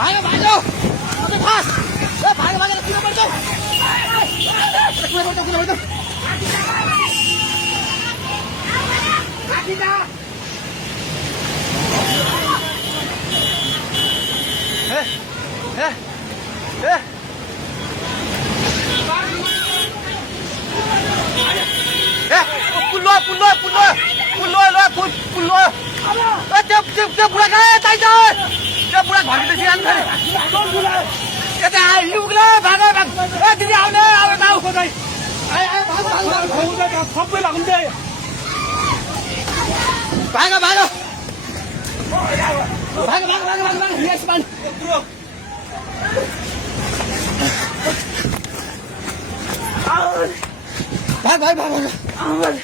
भागो भागो अबे फास ए भागो भागो किन पर्छ किन पर्छ आकिदा ए पुल्लो त्यो बुढा कहाँ यतै छ त्यो बुढा घरभित्र जानु पर्यो यता आइलुग्ला भाग ए दिदी आउने अब ताउ खोदै सबै भाग्दै भाग भाग भाग भाग भाग भाग भाग यस मान भाग भाग भाग भाग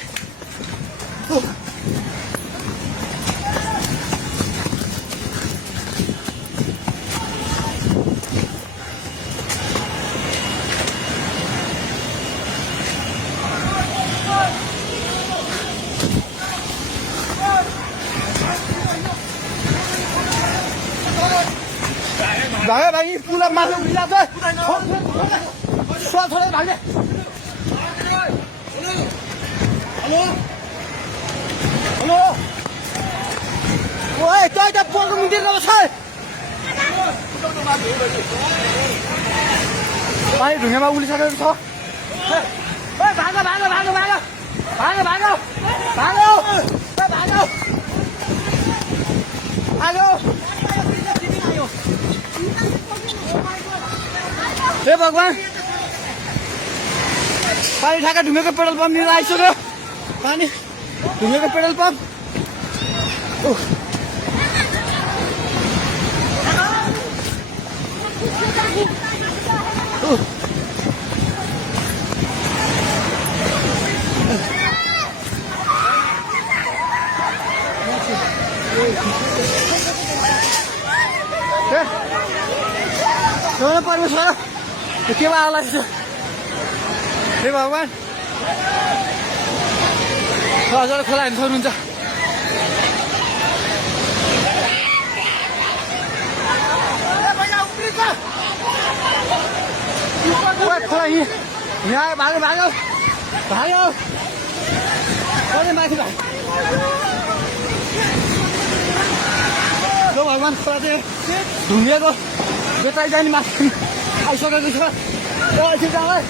भागे भागी पुला माथि उठिरहेको छ छोडे भाग्ने हेलो हेलो ओए त्यो त पोको मिटिरहेको छ पानी ढुङ्गामा उलिसकेको छ ओए भागो भागो भागो भागो भागो भागो भागो ओए भागो भागो हे भगवान पानी ठाका ढुङ्गेको पेट्रोल पम्प लिएर आइसक्यो पानी ढुङ्गेको पेट्रोल पम्प परमेश्वर के आला हे भगवान हजुर खोला हेर्नु सक्नुहुन्छ खोला यहाँ भागो भागो भागो माथि भागो भगवान खोला चाहिँ ढुङ्गेको बेताइ जाने माथि आइसकेको छ एकछिन जाँदै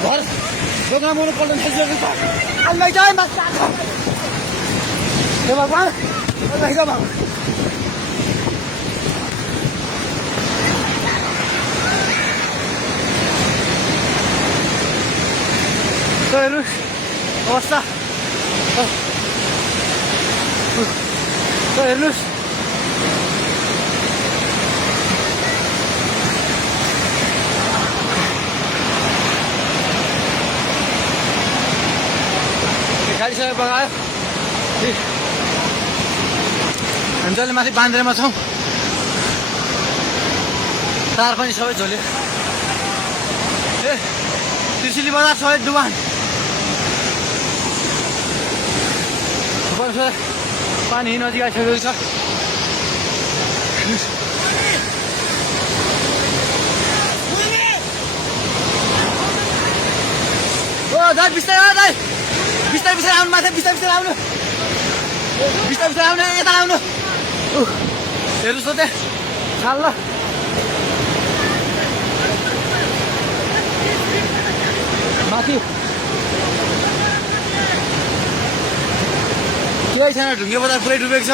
घर दोकान बनाउनु पल्ट थालिसकेको छ अलि जाइ माथि आएको हे भगवान अलि भगवान हेर्नु अवस्था हेर्नुहोस् खालिसकेर बगायो हामी जहिले माथि बान्द्रेमा छौँ तार पनि सबै झोल्यो ए त्रिशुली बजार सबै डुबान पानी नजिक आइसकेको छ ओ दाइ बिस्तारै दाइ बिस्तारै बिस्तारै आउनु माथि बिस्तारै बिस्तारै आउनु बिस्तारै बिस्तारै आउनु यता आउनु हेर्नुहोस् त त्यहाँ खाल ल माथि केही छैन ढुङ्गे बजार पुरै डुबेको छ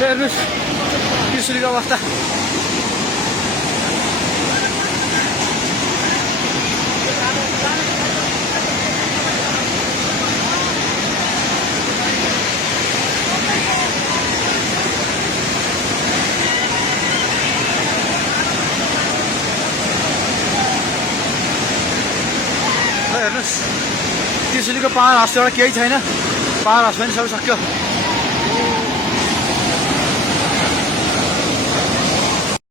हेर्नुहोस् त्रिशुलीको अवस्था हेर्नुहोस् त्रिशुलीको पावर हाउसबाट केही छैन पावर हाउस पनि सबै सक्यो